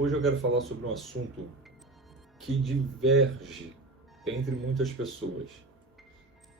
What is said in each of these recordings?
Hoje eu quero falar sobre um assunto que diverge entre muitas pessoas.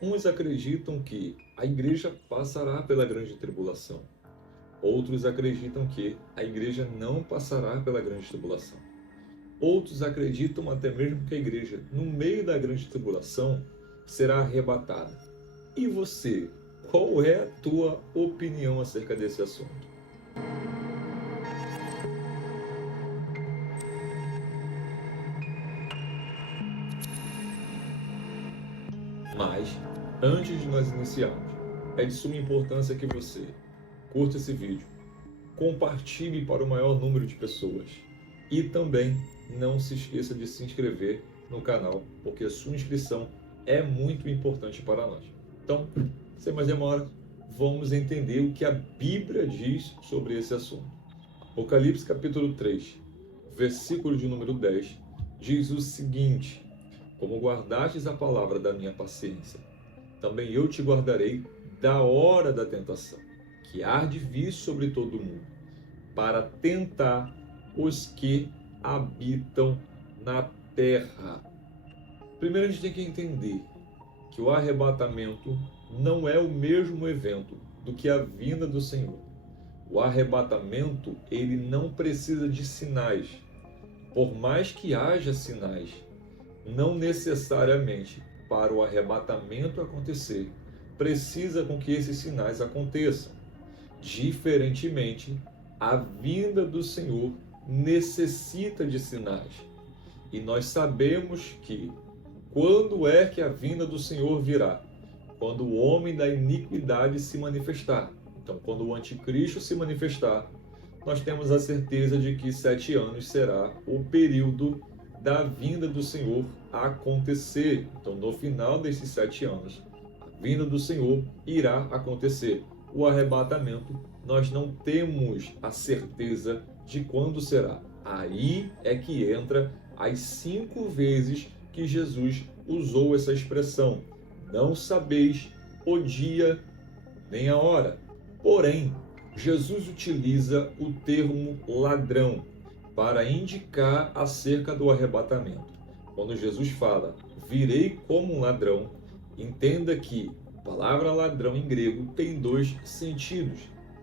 Uns acreditam que a igreja passará pela grande tribulação. Outros acreditam que a igreja não passará pela grande tribulação. Outros acreditam até mesmo que a igreja, no meio da grande tribulação, será arrebatada. E você, qual é a tua opinião acerca desse assunto? Mas, antes de nós iniciarmos, é de suma importância que você curta esse vídeo, compartilhe para o maior número de pessoas e também não se esqueça de se inscrever no canal, porque a sua inscrição é muito importante para nós. Então, sem mais demora, vamos entender o que a Bíblia diz sobre esse assunto. Apocalipse capítulo 3, versículo de número 10, diz o seguinte: como guardastes a palavra da minha paciência, também eu te guardarei da hora da tentação, que há de vir sobre todo o mundo, para tentar os que habitam na terra. Primeiro a gente tem que entender que o arrebatamento não é o mesmo evento do que a vinda do Senhor. O arrebatamento, ele não precisa de sinais. Por mais que haja sinais, não necessariamente para o arrebatamento acontecer, precisa com que esses sinais aconteçam. Diferentemente, a vinda do Senhor necessita de sinais. E nós sabemos que quando é que a vinda do Senhor virá? Quando o homem da iniquidade se manifestar. Então, quando o anticristo se manifestar, nós temos a certeza de que 7 anos será o período da vinda do Senhor a acontecer. Então, no final desses 7 anos, a vinda do Senhor irá acontecer. O arrebatamento, nós não temos a certeza de quando será. Aí é que entra as 5 vezes que Jesus usou essa expressão: não sabeis o dia nem a hora. Porém, Jesus utiliza o termo ladrão para indicar acerca do arrebatamento. Quando Jesus fala, virei como um ladrão, entenda que a palavra ladrão em grego tem 2 sentidos,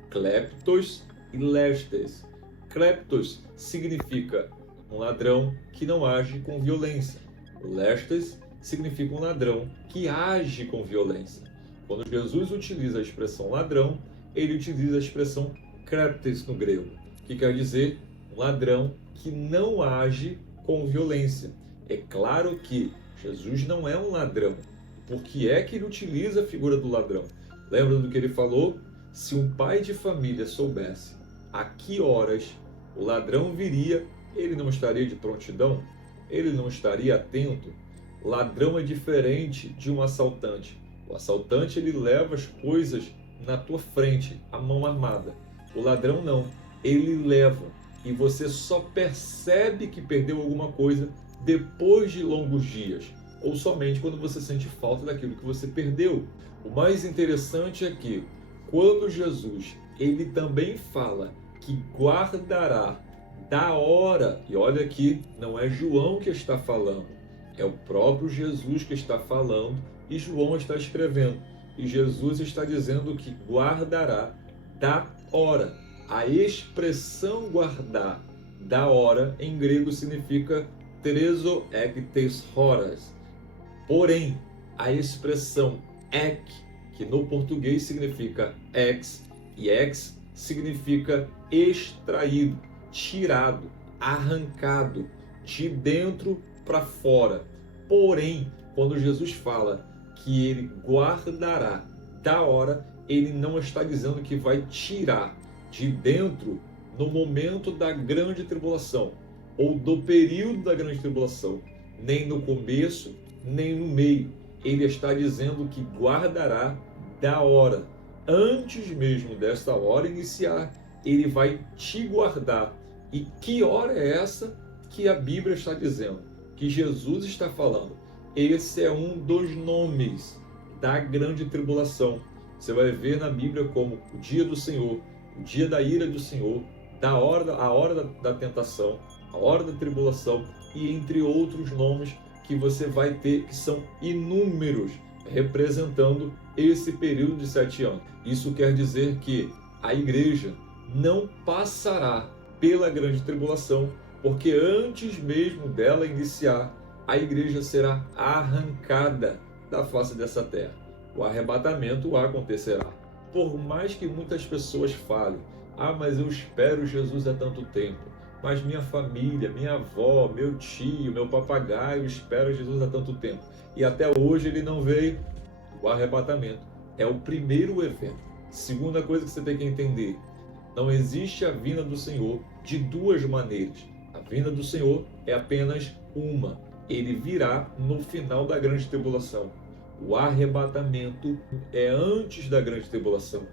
kleptos e lestes. Kleptos significa um ladrão que não age com violência. Lestes significa um ladrão que age com violência. Quando Jesus utiliza a expressão ladrão, ele utiliza a expressão kleptes no grego, que quer dizer um ladrão que não age com violência. É claro que Jesus não é um ladrão. Por que é que ele utiliza a figura do ladrão? Lembra do que ele falou? Se um pai de família soubesse a que horas o ladrão viria, ele não estaria de prontidão? Ele não estaria atento? Ladrão é diferente de um assaltante. O assaltante, ele leva as coisas na tua frente, a mão armada. O ladrão não, ele leva. E você só percebe que perdeu alguma coisa depois de longos dias, ou somente quando você sente falta daquilo que você perdeu. O mais interessante é que, quando Jesus, ele também fala que guardará da hora, e olha aqui, não é João que está falando, é o próprio Jesus que está falando, e João está escrevendo. E Jesus está dizendo que guardará da hora. A expressão guardar da hora em grego significa trezo ektes horas. Porém, a expressão ek, que no português significa ex, e ex significa extraído, tirado, arrancado, de dentro para fora. Porém, quando Jesus fala que ele guardará da hora, ele não está dizendo que vai tirar de dentro no momento da grande tribulação, ou do período da grande tribulação, nem no começo, nem no meio. Ele está dizendo que guardará da hora. Antes mesmo desta hora iniciar, ele vai te guardar. E que hora é essa que a Bíblia está dizendo? Que Jesus está falando? Esse é um dos nomes da grande tribulação. Você vai ver na Bíblia como o dia do Senhor, o dia da ira do Senhor, a hora da tentação, a hora da tribulação e entre outros nomes que você vai ter, que são inúmeros, representando esse período de 7 anos. Isso quer dizer que a igreja não passará pela grande tribulação, porque antes mesmo dela iniciar, a igreja será arrancada da face dessa terra. O arrebatamento acontecerá. Por mais que muitas pessoas falem, mas eu espero Jesus há tanto tempo, mas minha família, minha avó, meu tio, meu papagaio espera Jesus há tanto tempo, e até hoje ele não veio. O arrebatamento é o primeiro evento. Segunda coisa que você tem que entender, não existe a vinda do Senhor de duas maneiras. A vinda do Senhor é apenas uma. Ele virá no final da grande tribulação. O arrebatamento é antes da grande tribulação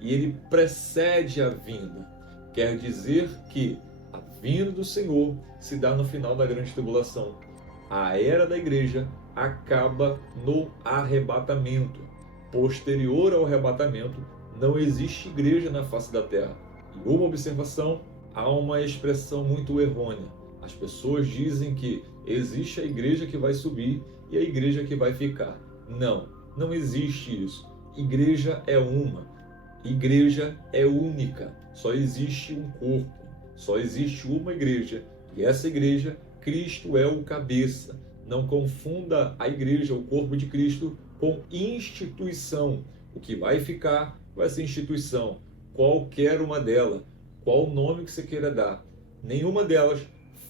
e ele precede a vinda. Quer dizer que a vinda do Senhor se dá no final da grande tribulação. A era da igreja acaba no arrebatamento. Posterior ao arrebatamento, não existe igreja na face da terra. E uma observação, há uma expressão muito errônea. As pessoas dizem que existe a igreja que vai subir e a igreja que vai ficar. Não, não existe isso. Igreja é uma. Igreja é única. Só existe um corpo. Só existe uma igreja. E essa igreja, Cristo é o cabeça. Não confunda a igreja, o corpo de Cristo, com instituição. O que vai ficar vai ser instituição. Qualquer uma delas. Qual o nome que você queira dar. Nenhuma delas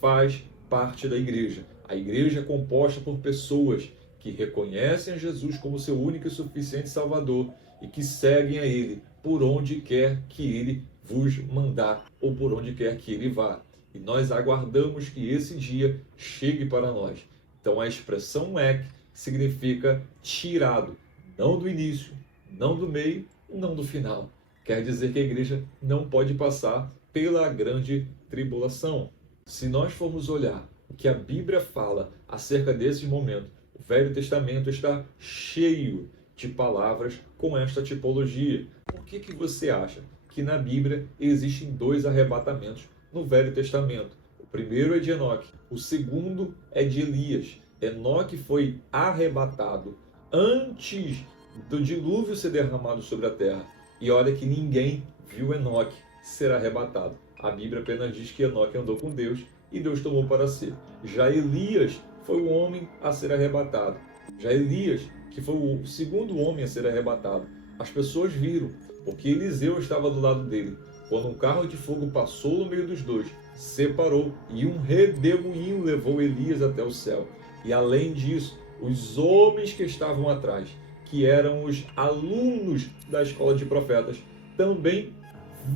faz parte da igreja. A igreja é composta por pessoas que reconhecem a Jesus como seu único e suficiente Salvador e que seguem a Ele por onde quer que Ele vos mandar ou por onde quer que Ele vá. E nós aguardamos que esse dia chegue para nós. Então a expressão ek significa tirado, não do início, não do meio, não do final. Quer dizer que a igreja não pode passar pela grande tribulação. Se nós formos olhar o que a Bíblia fala acerca desses momentos, o Velho Testamento está cheio de palavras com esta tipologia. Por que você acha que na Bíblia existem 2 arrebatamentos no Velho Testamento? O primeiro é de Enoque, o segundo é de Elias. Enoque foi arrebatado antes do dilúvio ser derramado sobre a terra. E olha que ninguém viu Enoque ser arrebatado. A Bíblia apenas diz que Enoque andou com Deus e Deus tomou para si. Já Elias foi o homem a ser arrebatado. Já Elias, que foi o segundo homem a ser arrebatado, as pessoas viram, porque Eliseu estava do lado dele. Quando um carro de fogo passou no meio dos dois, separou e um redemoinho levou Elias até o céu. E além disso, os homens que estavam atrás, que eram os alunos da escola de profetas, também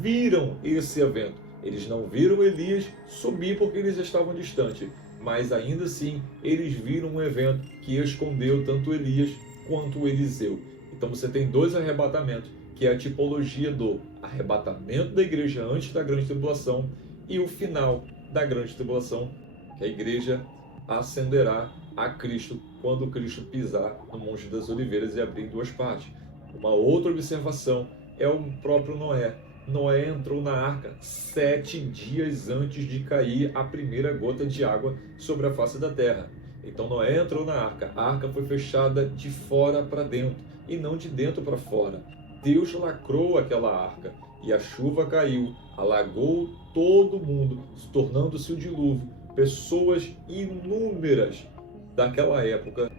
viram esse evento. Eles não viram Elias subir porque eles estavam distantes, mas ainda assim eles viram um evento que escondeu tanto Elias quanto Eliseu. Então você tem 2 arrebatamentos, que é a tipologia do arrebatamento da igreja antes da grande tribulação e o final da grande tribulação, que a igreja ascenderá a Cristo quando Cristo pisar no Monte das Oliveiras e abrir em 2 partes. Uma outra observação é o próprio Noé. Noé entrou na arca 7 dias antes de cair a primeira gota de água sobre a face da terra. Então Noé entrou na arca. A arca foi fechada de fora para dentro e não de dentro para fora. Deus lacrou aquela arca e a chuva caiu, alagou todo mundo, tornando-se um dilúvio. Pessoas inúmeras daquela época,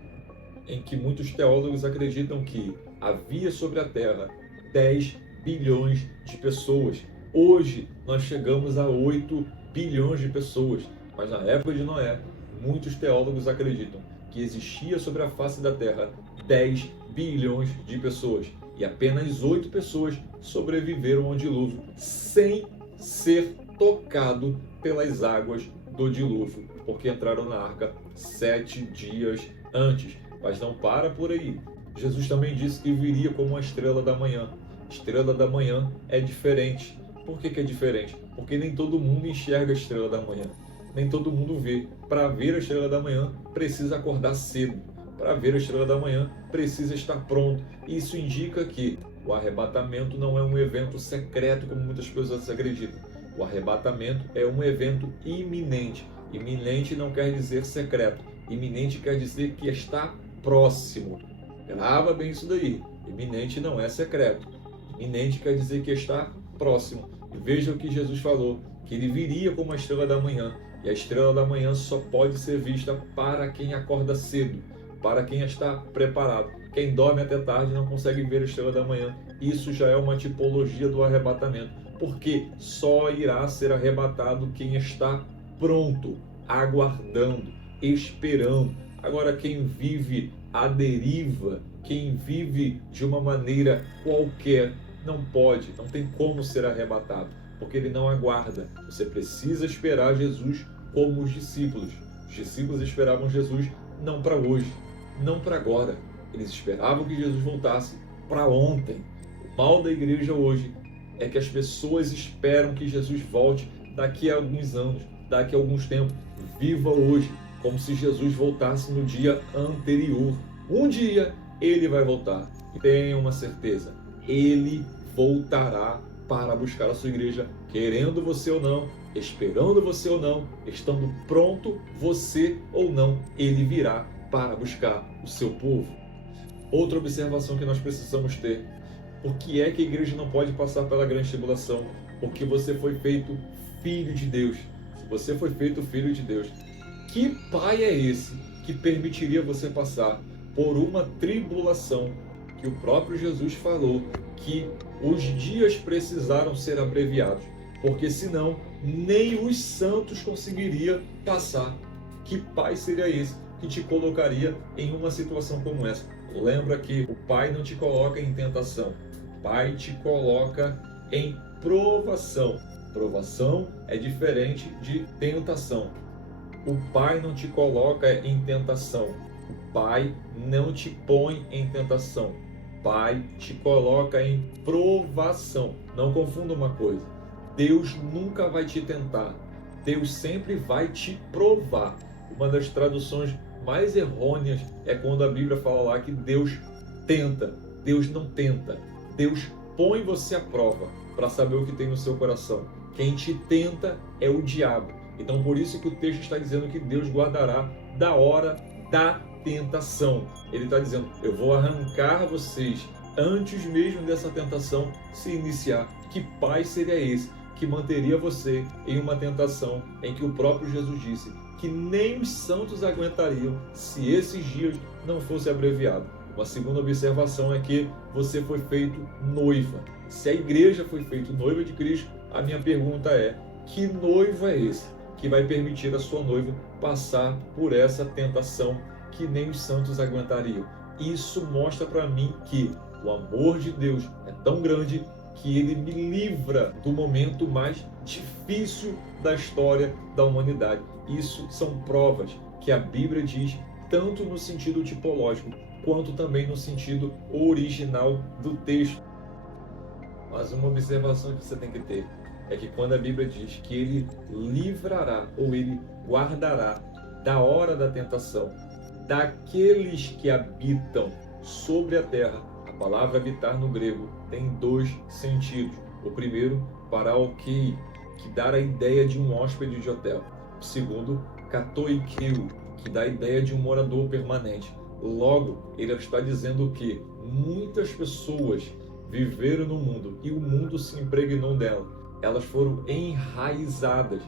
em que muitos teólogos acreditam que havia sobre a terra 10 bilhões de pessoas. Hoje nós chegamos a 8 bilhões de pessoas, mas na época de Noé, muitos teólogos acreditam que existia sobre a face da terra 10 bilhões de pessoas e apenas 8 pessoas sobreviveram ao dilúvio sem ser tocado pelas águas do dilúvio, porque entraram na arca 7 dias antes. Mas não para por aí. Jesus também disse que viria como uma estrela da manhã. Estrela da manhã é diferente. Por que é diferente? Porque nem todo mundo enxerga a estrela da manhã. Nem todo mundo vê. Para ver a estrela da manhã, precisa acordar cedo. Para ver a estrela da manhã, precisa estar pronto. Isso indica que o arrebatamento não é um evento secreto, como muitas pessoas acreditam. O arrebatamento é um evento iminente. Iminente não quer dizer secreto. Iminente quer dizer que está próximo. Grava bem isso daí. Iminente não é secreto. Iminente quer dizer que está próximo. E veja o que Jesus falou, que ele viria como a estrela da manhã. E a estrela da manhã só pode ser vista para quem acorda cedo, para quem está preparado. Quem dorme até tarde não consegue ver a estrela da manhã. Isso já é uma tipologia do arrebatamento, porque só irá ser arrebatado quem está pronto, aguardando, esperando. Agora, quem vive à deriva, quem vive de uma maneira qualquer, não pode, não tem como ser arrebatado, porque ele não aguarda. Você precisa esperar Jesus como os discípulos. Os discípulos esperavam Jesus não para hoje, não para agora. Eles esperavam que Jesus voltasse para ontem. O mal da igreja hoje é que as pessoas esperam que Jesus volte daqui a alguns anos, daqui a alguns tempos. Viva hoje, como se Jesus voltasse no dia anterior. Um dia ele vai voltar. E tenha uma certeza, ele voltará para buscar a sua igreja, querendo você ou não, esperando você ou não, estando pronto você ou não, ele virá para buscar o seu povo. Outra observação que nós precisamos ter: por que é que a igreja não pode passar pela grande tribulação? Porque você foi feito filho de Deus. Se você foi feito filho de Deus, que pai é esse que permitiria você passar por uma tribulação que o próprio Jesus falou que os dias precisaram ser abreviados, porque senão nem os santos conseguiriam passar? Que pai seria esse que te colocaria em uma situação como essa? Lembra que o Pai não te coloca em tentação, o Pai te coloca em provação. Provação é diferente de tentação. O Pai não te coloca em tentação, o Pai não te põe em tentação, o Pai te coloca em provação. Não confunda uma coisa: Deus nunca vai te tentar, Deus sempre vai te provar. Uma das traduções mais errôneas é quando a Bíblia fala lá que Deus tenta. Deus não tenta. Deus põe você à prova para saber o que tem no seu coração. Quem te tenta é o diabo. Então, por isso que o texto está dizendo que Deus guardará da hora da tentação. Ele está dizendo: eu vou arrancar vocês antes mesmo dessa tentação se iniciar. Que pai seria esse que manteria você em uma tentação em que o próprio Jesus disse que nem os santos aguentariam se esses dias não fossem abreviados? Uma segunda observação é que você foi feito noiva. Se a igreja foi feita noiva de Cristo, a minha pergunta é: que noivo é esse que vai permitir a sua noiva passar por essa tentação que nem os santos aguentariam? Isso mostra para mim que o amor de Deus é tão grande que ele me livra do momento mais difícil da história da humanidade. Isso são provas que a Bíblia diz, tanto no sentido tipológico, quanto também no sentido original do texto. Mas uma observação que você tem que ter é que quando a Bíblia diz que ele livrará ou ele guardará da hora da tentação daqueles que habitam sobre a terra, a palavra habitar no grego tem dois sentidos. O primeiro, paraokei, que dá a ideia de um hóspede de hotel. O segundo, katoikeu, que dá a ideia de um morador permanente. Logo, ele está dizendo que muitas pessoas viveram no mundo e o mundo se impregnou dela. Elas foram enraizadas.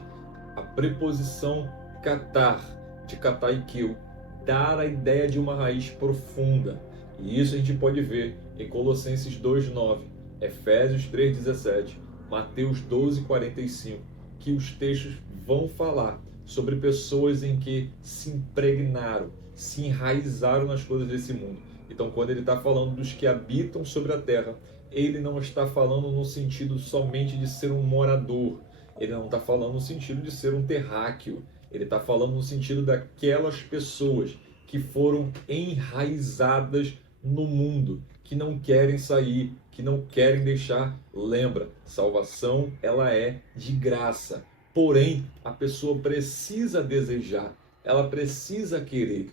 A preposição katar, de kataikeu, dá a ideia de uma raiz profunda. E isso a gente pode ver em Colossenses 2:9, Efésios 3:17, Mateus 12:45, que os textos vão falar sobre pessoas em que se impregnaram, se enraizaram nas coisas desse mundo. Então, quando ele está falando dos que habitam sobre a terra, ele não está falando no sentido somente de ser um morador, ele não está falando no sentido de ser um terráqueo, ele está falando no sentido daquelas pessoas que foram enraizadas no mundo, que não querem sair, que não querem deixar. Lembra, salvação ela é de graça, porém a pessoa precisa desejar, ela precisa querer.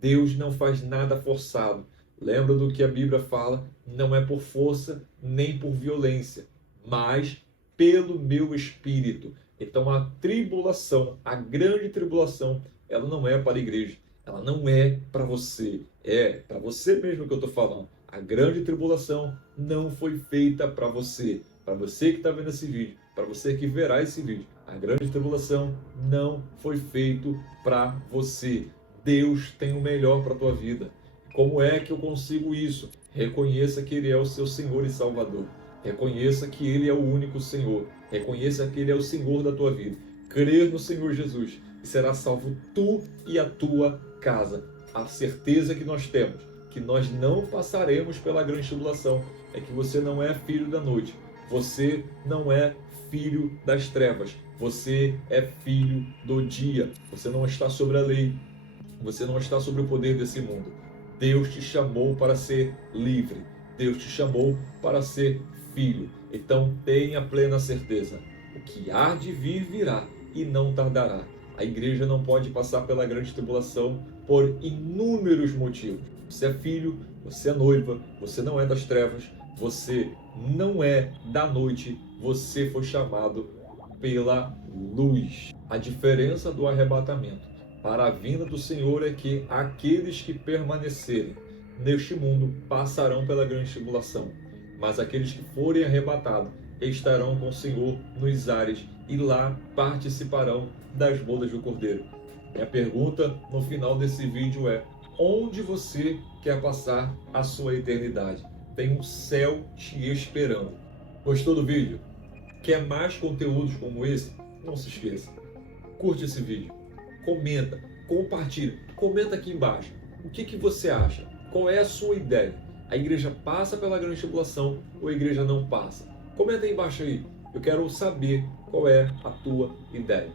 Deus não faz nada forçado. Lembra do que a Bíblia fala? Não é por força nem por violência, mas pelo meu Espírito. Então a tribulação, a grande tribulação, ela não é para a igreja, ela não é para você, é para você mesmo que eu estou falando. A grande tribulação não foi feita para você que está vendo esse vídeo, para você que verá esse vídeo. A grande tribulação não foi feita para você. Deus tem o melhor para a tua vida. Como é que eu consigo isso? Reconheça que Ele é o seu Senhor e Salvador. Reconheça que Ele é o único Senhor. Reconheça que Ele é o Senhor da tua vida. Crer no Senhor Jesus e será salvo tu e a tua casa. A certeza que nós temos, que nós não passaremos pela grande tribulação, é que você não é filho da noite. Você não é filho das trevas. Você é filho do dia. Você não está sobre a lei. Você não está sobre o poder desse mundo. Deus te chamou para ser livre. Deus te chamou para ser filho. Então tenha plena certeza. O que há de vir virá e não tardará. A igreja não pode passar pela grande tribulação por inúmeros motivos. Você é filho, você é noiva, você não é das trevas, você não é da noite, você foi chamado pela luz. A diferença do arrebatamento para a vinda do Senhor é que aqueles que permanecerem neste mundo passarão pela grande tribulação, mas aqueles que forem arrebatados estarão com o Senhor nos ares e lá participarão das bodas do Cordeiro. Minha pergunta no final desse vídeo é: onde você quer passar a sua eternidade? Tem um céu te esperando. Gostou do vídeo? Quer mais conteúdos como esse? Não se esqueça. Curte esse vídeo. Comenta, compartilha. Comenta aqui embaixo. O que você acha? Qual é a sua ideia? A igreja passa pela grande tribulação ou a igreja não passa? Comenta aí embaixo aí. Eu quero saber qual é a tua ideia.